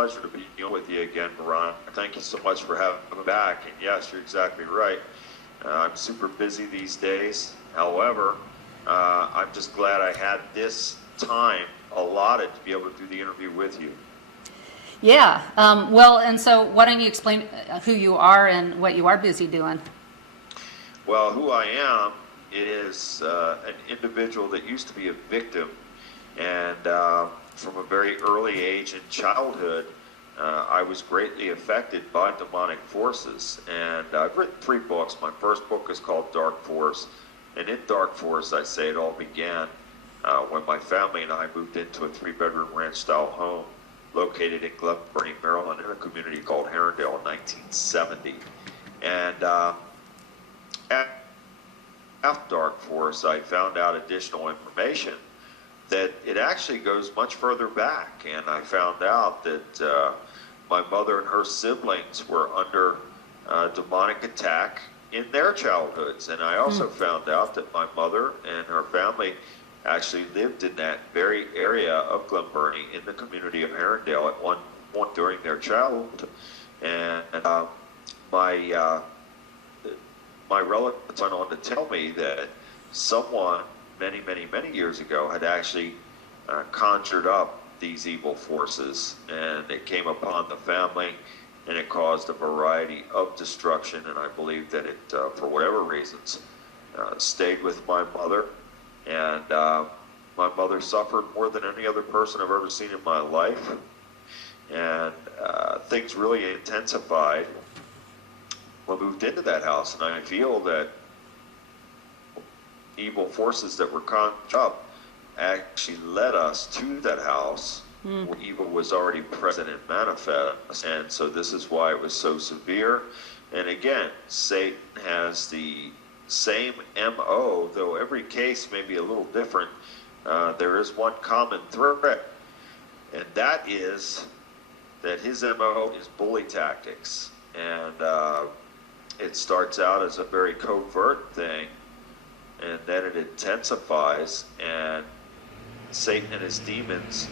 pleasure to be with you again, Ron. Thank you so much for having me back. And yes, you're exactly right. I'm super busy these days. However, I'm just glad I had this time allotted to be able to do the interview with you. Yeah. Well, and so why don't you explain who you are and what you are busy doing? Well, who I am is an individual that used to be a victim, and from a very early age in childhood, I was greatly affected by demonic forces. And I've written 3 books. My first book is called Dark Force, and in Dark Force, I say it all began when my family and I moved into a 3-bedroom ranch-style home located in Glen Burnie, Maryland, in a community called Herondale in 1970. And after Dark Force, I found out additional information that it actually goes much further back. And I found out that my mother and her siblings were under demonic attack in their childhoods. And I also found out that my mother and her family actually lived in that very area of Glen Burnie in the community of Herondale at one point during their childhood. And my relatives went on to tell me that someone many, many, many years ago had actually conjured up these evil forces, and it came upon the family, and it caused a variety of destruction. And I believe that it, for whatever reasons, stayed with my mother. And my mother suffered more than any other person I've ever seen in my life. And things really intensified when we moved into that house. And I feel that evil forces that were conjured up actually led us to that house where evil was already present and manifest. And so this is why it was so severe. And again, Satan has the same MO, though every case may be a little different. There is one common thread, and that is that his MO is bully tactics. And it starts out as a very covert thing, and then it intensifies, and Satan and his demons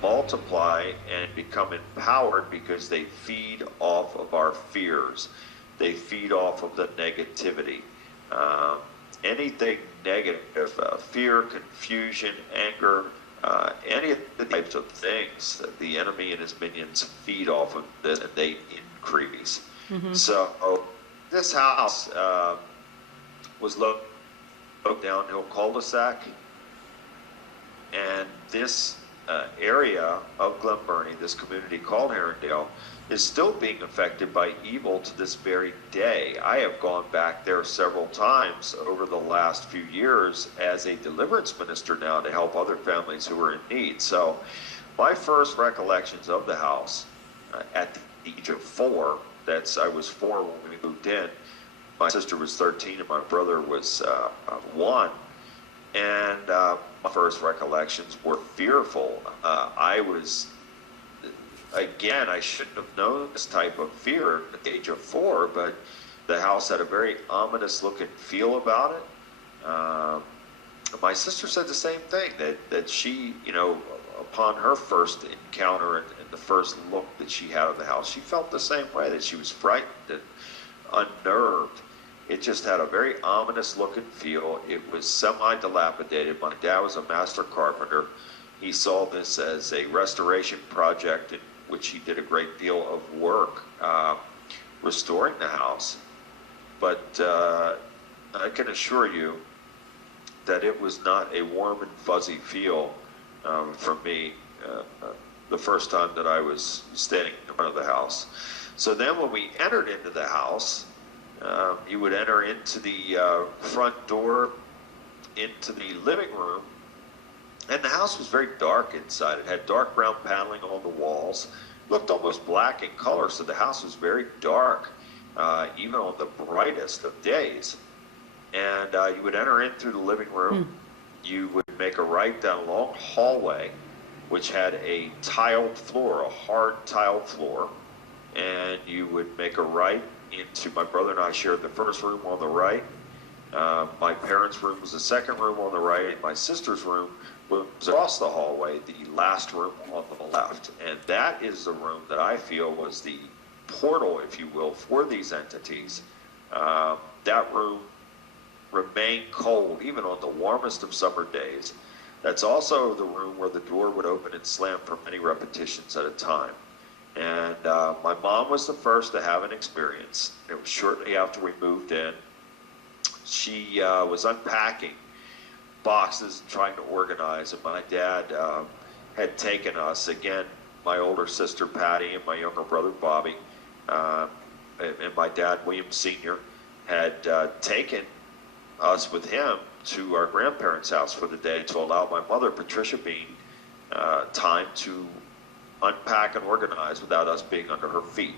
multiply and become empowered because they feed off of our fears. They feed off of the negativity. Anything negative, fear, confusion, anger, any of the types of things that the enemy and his minions feed off of this, and they increase. So this house was located downhill cul-de-sac, and this area of Glen Burnie, this community called Herondale, is still being affected by evil to this very day. I have gone back there several times over the last few years as a deliverance minister now to help other families who are in need. So my first recollections of the house at the age of 4, I was 4 when we moved in. My sister was 13 and my brother was 1. And my first recollections were fearful. Again, I shouldn't have known this type of fear at the age of 4, but the house had a very ominous look and feel about it. My sister said the same thing, that she, upon her first encounter and the first look that she had of the house, she felt the same way, that she was frightened and unnerved. It just had a very ominous look and feel. It was semi-dilapidated. My dad was a master carpenter. He saw this as a restoration project in which he did a great deal of work restoring the house. But I can assure you that it was not a warm and fuzzy feel for me the first time that I was standing in front of the house. So then when we entered into the house, you would enter into the front door into the living room, and the house was very dark inside. It had dark brown paneling on the walls, looked almost black in color, so the house was very dark, even on the brightest of days. And you would enter in through the living room. You would make a right down a long hallway, which had a tiled floor, a hard tiled floor, and you would make a right into, my brother and I shared the first room on the right. My parents' room was the second room on the right. My sister's room was across the hallway, the last room on the left. And that is the room that I feel was the portal, if you will, for these entities. That room remained cold even on the warmest of summer days. That's also the room where the door would open and slam for many repetitions at a time. And my mom was the first to have an experience. It was shortly after we moved in. She was unpacking boxes and trying to organize, and my dad had taken us, again, my older sister Patty and my younger brother Bobby, and my dad William Sr. had taken us with him to our grandparents' house for the day to allow my mother, Patricia Bean, time to unpack and organize without us being under her feet.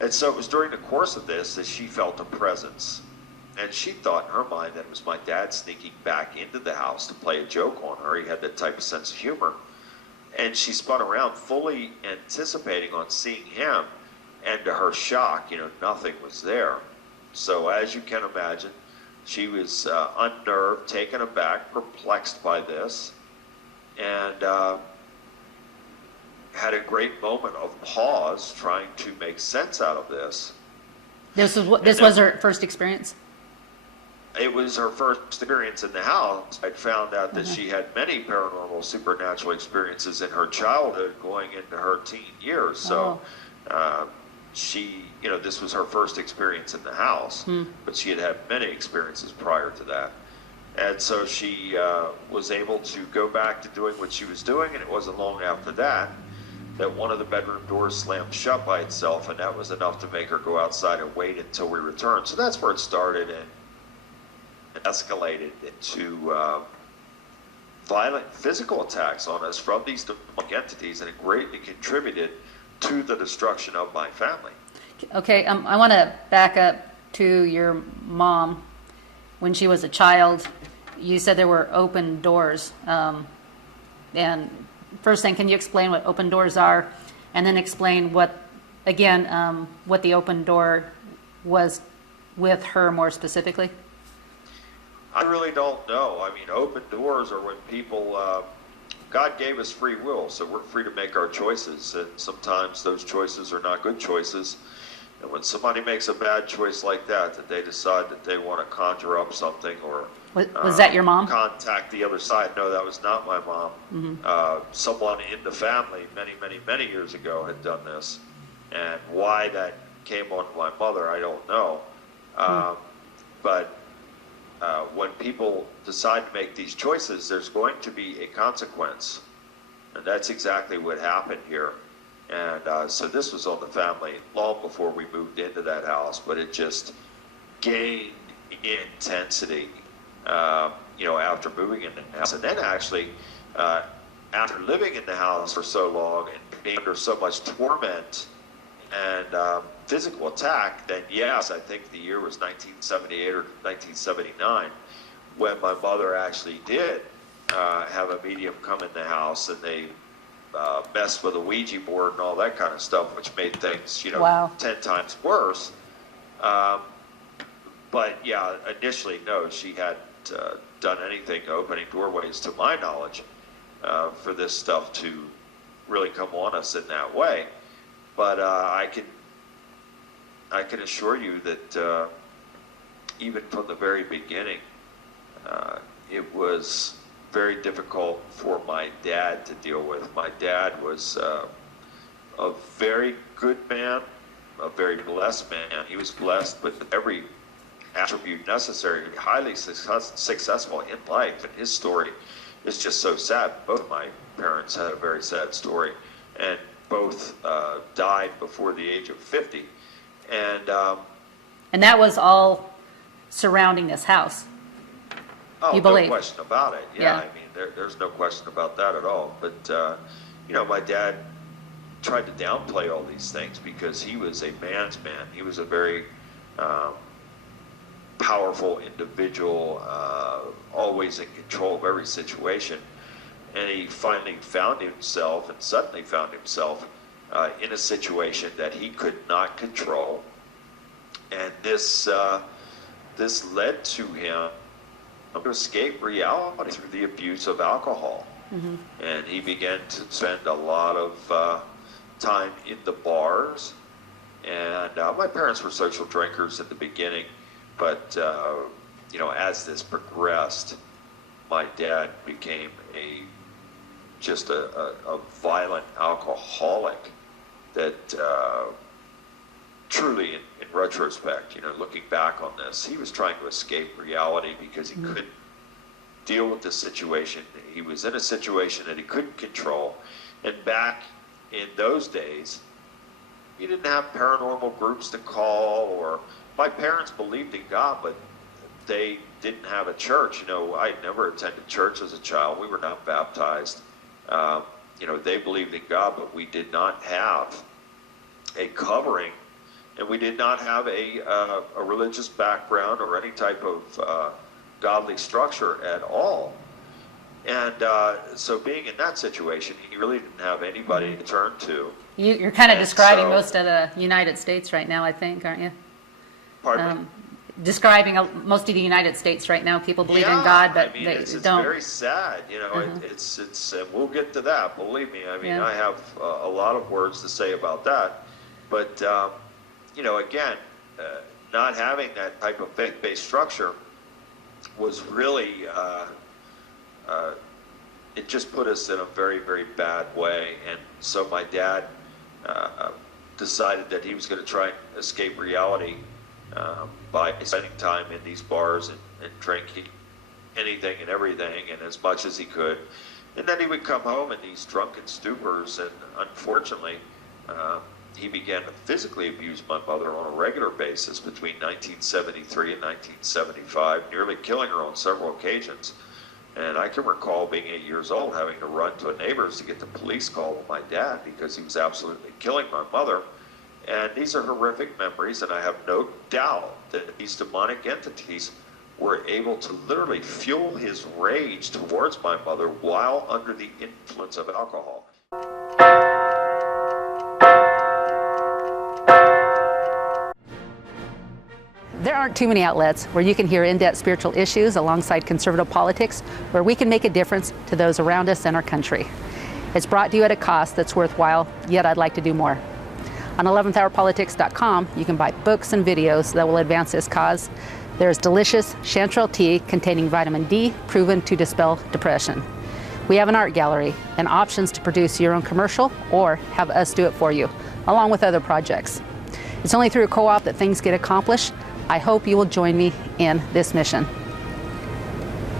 And so it was during the course of this that she felt a presence. And she thought in her mind that it was my dad sneaking back into the house to play a joke on her. He had that type of sense of humor. And she spun around fully anticipating on seeing him. And to her shock, nothing was there. So as you can imagine, she was unnerved, taken aback, perplexed by this, and had a great moment of pause trying to make sense out of this. This was her first experience? It was her first experience in the house. I'd found out that she had many paranormal, supernatural experiences in her childhood going into her teen years. So she, this was her first experience in the house, but she had had many experiences prior to that. And so she was able to go back to doing what she was doing, and it wasn't long after that one of the bedroom doors slammed shut by itself, and that was enough to make her go outside and wait until we returned. So that's where it started, and it escalated into violent physical attacks on us from these demonic entities, and it greatly contributed to the destruction of my family. Okay, I want to back up to your mom. When she was a child, you said there were open doors. And first thing, can you explain what open doors are? And then explain what the open door was with her more specifically? I really don't know. I mean, open doors are when people, God gave us free will, so we're free to make our choices. And sometimes those choices are not good choices. And when somebody makes a bad choice like that they decide that they want to conjure up something or was that your mom? Contact the other side. No, that was not my mom. Mm-hmm. Someone in the family many years ago had done this. And why that came on my mother, I don't know. But when people decide to make these choices, there's going to be a consequence. And that's exactly what happened here. And so this was on the family long before we moved into that house, but it just gained intensity, after moving in the house. And then actually, after living in the house for so long and being under so much torment and physical attack, then yes, I think the year was 1978 or 1979, when my mother actually did have a medium come in the house, and they messed with a Ouija board and all that kind of stuff, which made things, Wow. 10 times worse. But yeah, initially, no, she hadn't done anything opening doorways, to my knowledge, for this stuff to really come on us in that way. But I can assure you that even from the very beginning, it was very difficult for my dad to deal with. My dad was a very good man, a very blessed man. He was blessed with every attribute necessary, highly successful in life, and his story is just so sad. Both of my parents had a very sad story, and both died before the age of 50. And that was all surrounding this house. Oh, you believe? No question about it. Yeah. I mean, there's no question about that at all. But, my dad tried to downplay all these things because he was a man's man. He was a very powerful individual, always in control of every situation. And he finally found himself, and suddenly found himself, in a situation that he could not control. And this led to him to escape reality through the abuse of alcohol. And he began to spend a lot of time in the bars. And my parents were social drinkers in the beginning, but you know, as this progressed, my dad became just a violent alcoholic that truly, in retrospect, you know, looking back on this, he was trying to escape reality because he couldn't deal with the situation. He was in a situation that he couldn't control. And back in those days, you didn't have paranormal groups to call, or my parents believed in God, but they didn't have a church. You know, I never attended church as a child. We were not baptized. You know, they believed in God, but we did not have a covering, and we did not have a religious background or any type of godly structure at all. And so being in that situation, he really didn't have anybody to turn to. You're kind of describing most of the United States right now, I think, aren't you? Pardon me? Describing most of the United States right now. People believe in God, but I mean, they it's don't. very sad, you know. It's and we'll get to that. Believe me. I mean, I have a lot of words to say about that. But you know, again, not having that type of faith-based structure was really it just put us in a very, very bad way. And so my dad decided that he was going to try and escape reality by spending time in these bars and drinking anything and everything and as much as he could. And then he would come home in these drunken stupors, and unfortunately he began to physically abuse my mother on a regular basis between 1973 and 1975, nearly killing her on several occasions. And I can recall being 8 years old, having to run to a neighbor's to get the police call with my dad because he was absolutely killing my mother. And these are horrific memories, and I have no doubt that these demonic entities were able to literally fuel his rage towards my mother while under the influence of alcohol. There aren't too many outlets where you can hear in-depth spiritual issues alongside conservative politics, where we can make a difference to those around us and our country. It's brought to you at a cost that's worthwhile, yet I'd like to do more. On 11thhourpolitics.com, you can buy books and videos that will advance this cause. There's delicious chanterelle tea containing vitamin D, proven to dispel depression. We have an art gallery and options to produce your own commercial or have us do it for you, along with other projects. It's only through a co-op that things get accomplished. I hope you will join me in this mission.